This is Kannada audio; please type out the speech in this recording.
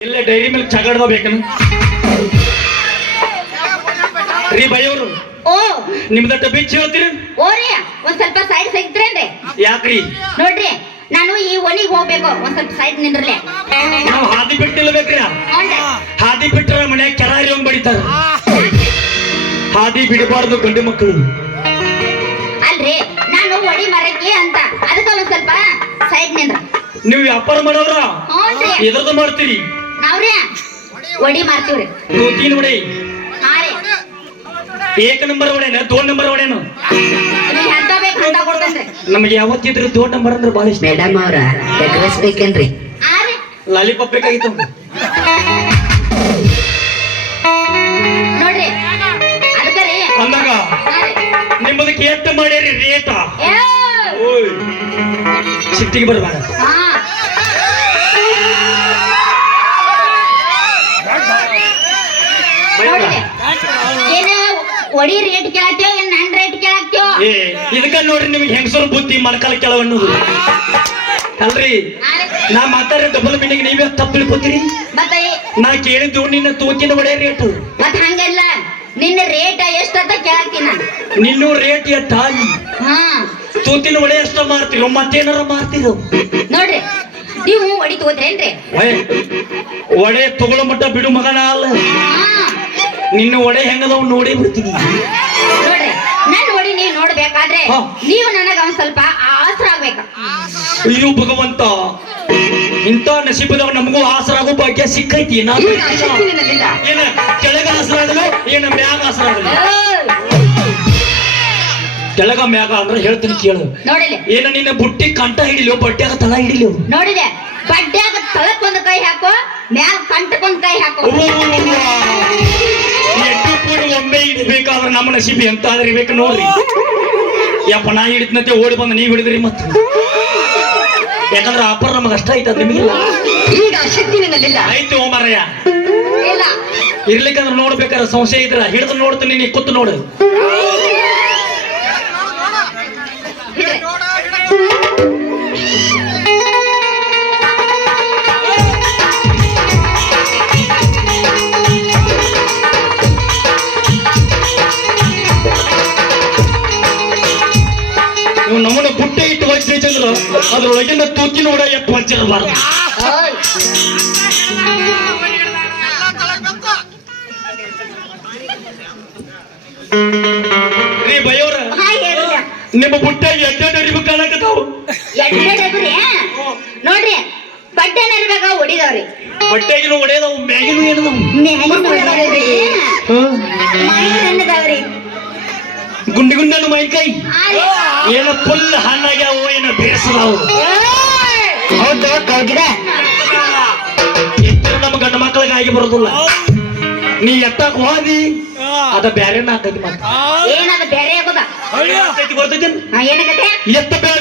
ಇಲ್ಲ ಡೈರಿ ಮಿಲ್ಕ್ ಚಗಡ್ದ ಬೇಕನ ರೀ ಬೈಯವರು ಓ ನಿಮ್ದ ಬಿಚ್ಚಿ ಹೇಳ್ತೀರಿ ಓರಿ ಒಂದ್ ಸ್ವಲ್ಪ ಸೈಡ್ ಸಿಗ್ತೀರೇನ್ರಿ ಯಾಕ್ರಿ ನೋಡ್ರಿ ನಾನು ಈ ಒಣಿಗೆ ಹೋಗ್ಬೇಕು ಒಂದ್ ಸ್ವಲ್ಪ ಸೈಡ್ ನಿಂದ್ರಲೆ ನಾವು ಹಾದಿ ಬಿಟ್ಟು ನಿಲ್ಬೇಕ್ರಿ ಹೌನ್ರಿ ಹಾದಿ ಬಿಟ್ರ ಮನೆ ಕೆರಾರಿ ಹೋಗಿ ಬಡಿತಾರ ಹಾದಿ ಬಿಡಬಾರ್ದು ಗಂಡು ಮಕ್ಕಳು ಅಲ್ರಿ ನಾನು ಒಡಿ ಮರಕ್ಕೆ ಅಂತ ಅದಕ್ಕ ಒಂದ್ ಸ್ವಲ್ಪ ಸೈಡ್ ನಿಂದ್ರ ನೀವು ವ್ಯಾಪಾರ ಮಾಡೋರ ಹೌನ್ರಿ ಎದ್ರದ್ದು ಮಾಡ್ತೀರಿ ನಾವ್ರಿ ಒಡಿ ಮಾರ್ತೀವ್ರಿ ತೀನ್ ಹೊಡೆ ಹಾ ರೀ ಏಕ ನಂಬರ್ ಹೊಡೆನ 2 ನಂಬರ್ ಹೊಡೆನು ನೀವ್ ಎಂತ ಬೇಕು ಅಂತ ಕೊಡ್ತೇನ್ರಿ ನಮಗೆ ಯಾವತ್ತಿದ್ರು 2 ನಂಬರ್ ಅಂದ್ರೆ ಬಹಳ ಇಷ್ಟ ಮೇಡಮ್ ಅವ್ರ ಡೆಕೋರೇಷನ್ ಬೇಕೇನ್ರಿ ಹಾ ರೀ ಲಾಲಿಪಾಪ್ ಬೇಕಾಗಿತ್ತು ನೋಡ್ರಿ ಅದಕ್ಕ ರೀ ಅಂದಾಗ ಹಾ ರೀ ನಿಮ್ಮದಕ್ಕೆ ಎಷ್ಟು ಮಾಡ್ಯಾರಿ ರೇಟ ಏ ಓಯ್ ಸಿಟ್ಟಿಗೆ ಬರಬೇಡ ಹಾ ನೋಡ್ರಿ ಏನ ಒಡಿ ರೇಟ್ ಕೇಳಾಕ್ತೇವ ಏನ್ ನನ್ ರೇಟ್ ಕೇಳಾಕ್ತೇವ ಏ ಇದಕ್ಕ ನೋಡ್ರಿ ನಿಮಗೆ ಹೆಂಗಸರ ಬುದ್ಧಿ ಮಣಕಾಲ ಕೆಳವನ್ನೋದು ಅಲ್ರಿ ನಾ ಮಾತಾಡೋ ಡಬಲ್ ಮೀನಿಂಗ್ ನೀವೇ ತಪ್ಪು ತಿಳ್ಕೊತೀರಿ ಮತ್ತೆ ನಾ ಕೇಳಿದ್ದು ನಿನ್ನ ತೂಕಿನ ಒಡೆ ರೇಟ್ ಮತ್ ಹಂಗಲ್ಲ ನಿನ್ನ ರೇಟ್ ಎಷ್ಟಂತ ಕೇಳಾಕ್ತೀನಿ ನಾನು ನಿನ್ನೂ ರೇಟ್ ಎಟ್ಟ ಹಾ ತೂತಿನ ಒಡೆ ಎಷ್ಟ ಮಾರ್ತಿರೋ ಮತ್ತೇನಾರ ಮಾರ್ತಿರೋ ನೋಡ್ರಿ ನೀವು ಒಡಿ ತಗೋದ್ರೇನ್ರಿ ಒಡೆ ತಗೊಳ್ಳೋ ಮಟ್ಟ ಬಿಡು ಮಗನ ಅಲ್ಲ ಹಾ ನಿನ್ನ ಒಡೆ ಹೆಂಗದವ್ ನೋಡಿ ಬಿಡ್ತೀನಿ ನೋಡ್ರಿ ನನ್ ಒಡಿ ನೀವು ನೋಡ್ಬೇಕಾದ್ರೆ ಹಾ. ನೀವು ನನಗ ಒಂದ್ ಸ್ವಲ್ಪ ಆಸರ ಆಗ್ಬೇಕ ಅಯ್ಯೋ ಭಗವಂತ ಇಂಥ ನಸೀಬದವ್ ನಮಗೂ ಆಸರಾಗೋ ಭಾಗ್ಯ ಸಿಕ್ಕೈತಿ ನಾ ಏನ ಕೆಳಗ ಆಸರಾಗಲು ಏನ ಮ್ಯಾಗ ಆಸರಾಗಲು ಕೆಳಗ ಮ್ಯಾಗ ಅಂದ್ರೆ ಹೇಳ್ತೀನಿ ಕೇಳು ನೋಡಿಲೆ ಏನ ನಿನ್ನ ಬುಟ್ಟಿ ಕಂಠ ಹಿಡಿಲು ಬಡ್ಡ್ಯಾಗ ತಳ ಹಿಡಿಲು ನೋಡಿಲೆ ಬಡ್ಡ್ಯಾಗ ತಳಕ್ ಒಂದ್ ಕೈ ಹಾಕೋ ಮ್ಯಾಲ ಕಂಠಕ್ಕೊಂದ್ ಕೈ ಹಾಕೋ ಎಟ್ಟು ಕೂಡ ಒಮ್ಮೆ ಹಿಡಿಬೇಕಾದ್ರೆ ನಮ್ಮ ನಸೀಬಿ ಎಂತ ಆದ್ರೆ ಇರ್ಬೇಕು ನೋಡ್ರಿ ಯಪ್ಪ ನಾ ಹಿಡಿದ್ನಂತೆ ಓಡಿ ಬಂದ ನೀವ್ ಹಿಡಿದ್ರಿ ಮತ್ತ ಯಾಕಂದ್ರೆ ಅಪ್ಪರ್ ನಮಗ ಅಷ್ಟ ಆಯ್ತದ ನಿಮಗಿಲ್ಲ ಈಗ ಶಕ್ತಿ ನಿನ್ನಲ್ಲಿಲ್ಲ ಆಯ್ತು ಓಮರಯ್ಯ ಇಲ್ಲ ಇರ್ಲಿಕ್ಕಂದ್ರೆ ನೋಡ್ಬೇಕಾದ್ರೆ ಸಂಶಯ ಇದ್ರ ಹಿಡಿದು ನೋಡ್ತೀನಿ ನೀ ಕೂತು ನೋಡು ನೀವು ನಮ್ಮನ್ನ ಬುಟ್ಟೆ ಇಟ್ಟು ವಜ್ರ ಅದ್ರೊಳಗಿನ ತೂಕಿ ನೋಡ ಎತ್ತು ವಜ್ರಬಾರ್ದು ಓಯ್. ರೀ ಬಯೋರ ಹಾ ಹೇಳ್ರಿ ನಿಮ್ಮ ಬುಟ್ಟೆ ಎಡ್ಡೆ ಅರಿವು ಕಾಣಕತ್ತಾವು ಎಡ್ರಿ ನೋಡ್ರಿ ಬಡ್ಡೆನ ಇರ್ಬೇಕ ಹೊಡಿದವ್ರಿ ಬಟ್ಟೆಗಿನ ಒಡೆಯದವು ಮ್ಯಾಗಿನೂ ಏನದವು ಅನ್ನದವ್ರಿ ಗುಂಡಿ ಗುಂಡನ ಮೈಕೈ ಏನ ಫುಲ್ ಹಣ್ಣಾಗ್ಯಾವು ಏನ ಬೇಸದಾವು ಹೌದು ಕೌಗಿದ ಎತ್ತರ ನಮ್ಮ ಗಂಡ ಮಕ್ಕಳಿಗಾಗಿ ಬರೋದಿಲ್ಲ ನೀ ಎತ್ತಾಕ ಹೋದಿ ಅದ ಬ್ಯಾರೆ ನಾಕೈತಿ ಮತ್ತ ಏನದ ಬೇರೆ ಆಗೋದ ಬರ್ತೈತಿ ಏನಾಗತ್ತೆ ಎತ್ತ ಬೇಡ